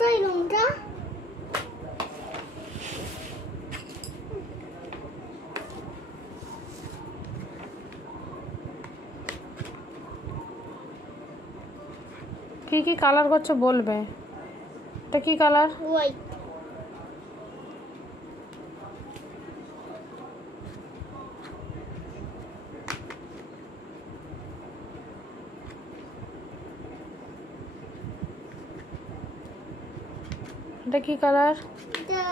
কোথায় রংটা? কি কি কালার করছো বলবে। এটা কি কালার? হোয়াইট। এটা কি কালার? এটা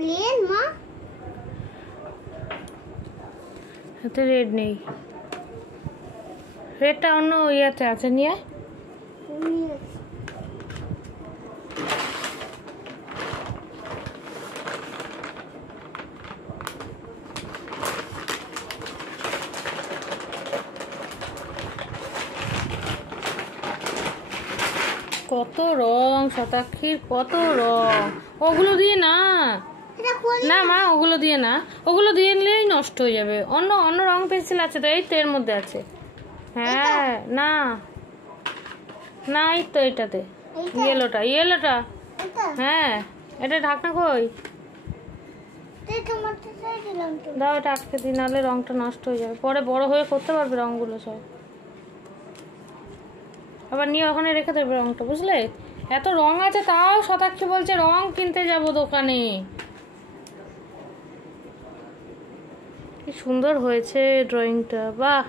রেড মা। এতে রেড নেই, রেডটা অন্য ইয়াতে আছে, নিয়ে কত রং শতাক্ষীর, কত রং। ওগুলো দিয়ে না, না মা ওগুলো দিয়ে না, ওগুলো দিয়ে নিলেই নষ্ট হয়ে যাবে। অন্য অন্য রং পেন্সিল আছে তো, এই তো এর মধ্যে আছে। হ্যাঁ না না, এই তো এটাতে ইয়েলোটা, ইয়েলোটা। হ্যাঁ এটা ঢাকনা কই, দাও এটা আটকে দিই, নাহলে রংটা নষ্ট হয়ে যাবে। পরে বড় হয়ে করতে পারবে রংগুলো সব, আবার নিয়ে ওখানে রেখে দেবে রংটা, বুঝলে। এত রং আছে তাও শতাক্ষী বলছে রং কিনতে যাব দোকানে। কি সুন্দর হয়েছে ড্রয়িংটা, বাহ।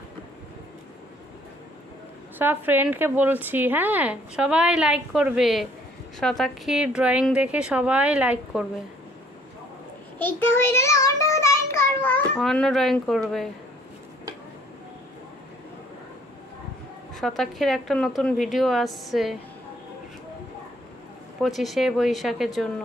সব ফ্রেন্ডকে বলছি, হ্যাঁ সবাই লাইক করবে, শতাক্ষীর ড্রয়িং দেখে সবাই লাইক করবে। এইটা হয়ে গেলে অন্য ড্রয়িং করব, অন্য ড্রয়িং করবে। শতাক্ষীর একটা নতুন ভিডিও আসছে 25শে বৈশাখের জন্য।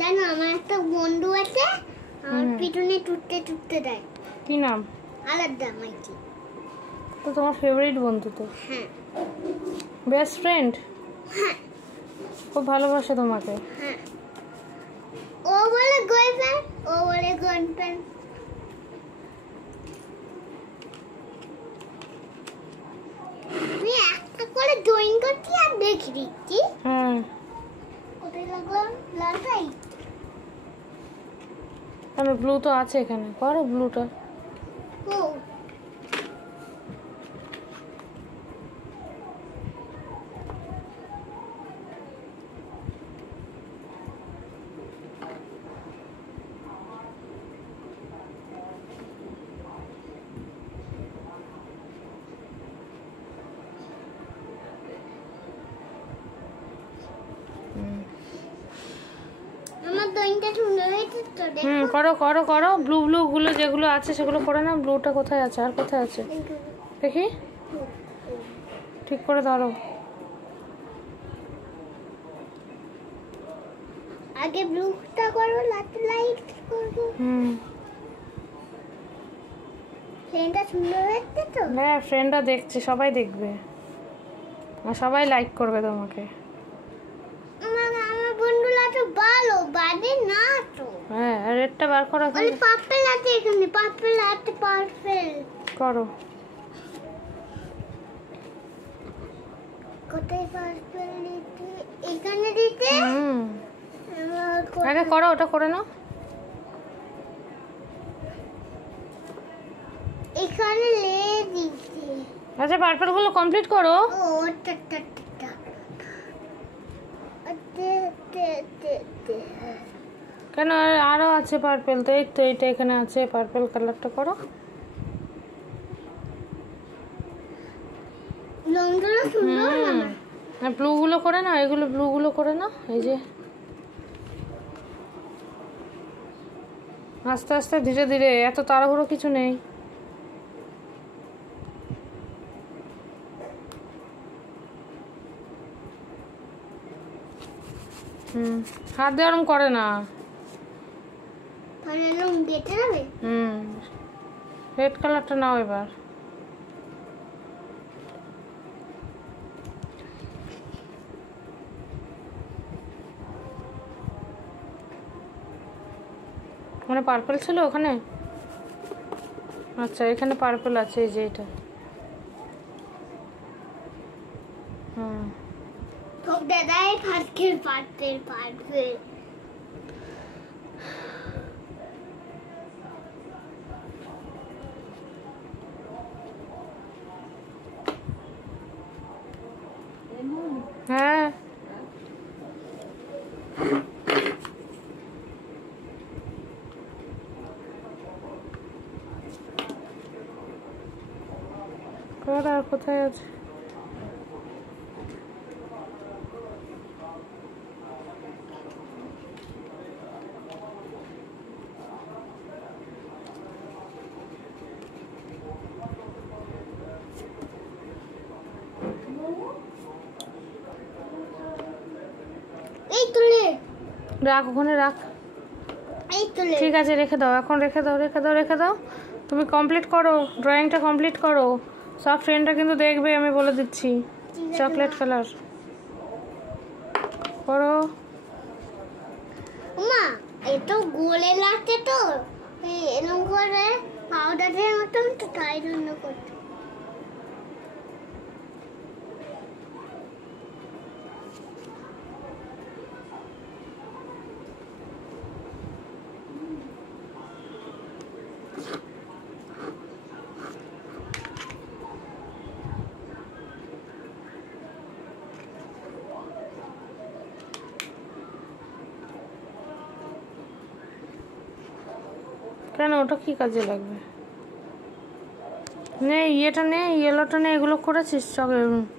জানো আমার একটা বন্ধু আছে, আমার পিছনে টুটতে টুটতে দেয়। কি নাম? আলাদা মাইকি। তো তোমার ফেভারিট বন্ধু তো? হ্যাঁ। Best friend? হ্যাঁ। খুব ভালোবাসে তোমাকে? হ্যাঁ। ও বলে গার্লফ্রেন্ড, ও বলে গার্লফ্রেন্ড। আমি একটা করে ড্রয়িং করছি আর দেখি দিচ্ছি। হ্যাঁ। কোথায় লাগলাম? লাগাই। তাহলে ব্লু তো আছে এখানে, করো ব্লুটা। ও আমার ড্রয়িংটা সুন্দর হয়েছে তো, দেখো। করো করো করো, ব্লু ব্লু গুলো যেগুলো আছে সেগুলো করে না। ব্লুটা কোথায় আছে, আর কোথায় আছে দেখি, ঠিক করে ধরো। আগে ব্লুটা করবো, লাইট করবো। ফ্রেন্ডটা সুন্দর হয়েছে তো। হ্যাঁ ফ্রেন্ডরা দেখছে, সবাই দেখবে আর সবাই লাইক করবে তোমাকে। আমার বন্ধুরা তো ভালো বাজে না তো। হ্যাঁ আর রেডটা বার করো, ওই পার্পল আছে এখানে, পার্পল আছে, পার্পল করো। কোথায় পার্পল দিতে? এখানে দিতে। আগে করো, ওটা করে নাও। এখানে লে দিতে। আচ্ছা পার্পল গুলো কমপ্লিট করো। ও টা টা টা তে তে তে তে। কেন আরো আছে পার্পল, তো এই তো এইটা এখানে আছে, পার্পল কালারটা করো। রংগুলো সুন্দর না? আর ব্লু গুলো করে না, এগুলো ব্লু গুলো করে না, এই যে আস্তে আস্তে ধীরে ধীরে, এত তাড়াহুড়ো কিছু নেই। হাত দিয়ে ওরম করে না। রেড কালারটা নাও এবার। মানে পার্পল ছিল ওখানে? আচ্ছা, এখানে পার্পল আছে, এই যে এটা। হ্যাঁ, আর কোথায় আছে? রাখ ওখানে, রাখ। ঠিক আছে, রেখে দাও এখন, রেখে দাও, রেখে দাও, রেখে দাও। তুমি কমপ্লিট করো, ড্রয়িংটা কমপ্লিট করো। সব ফ্রেন্ডরা কিন্তু দেখবে, আমি বলে দিচ্ছি। চকলেট কালার করো। মা এত গোলে লাগছে তো, এরকম করে পাউডারের মতন, তো তাই জন্য করতে। কেন, ওটা কি কাজে লাগবে? নে ইয়েটা নে, ইয়েলোটা নে, এগুলো করেছিস চকলেট।